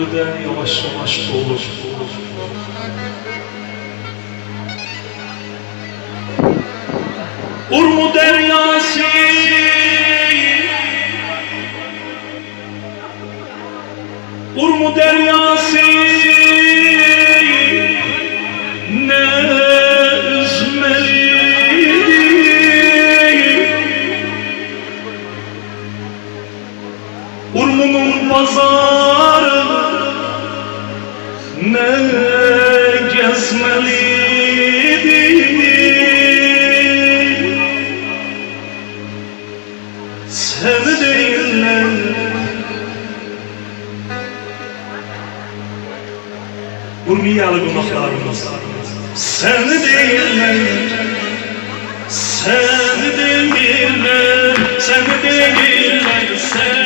Yavaş yavaş dolur. Urmu deryası, Urmu deryası ne üzmeli, Urmu'nun pazarı ne gezmeliydi. Seni değiller Urmiyalı konaklarımız, seni değiller, seni değiller, seni değiller, seni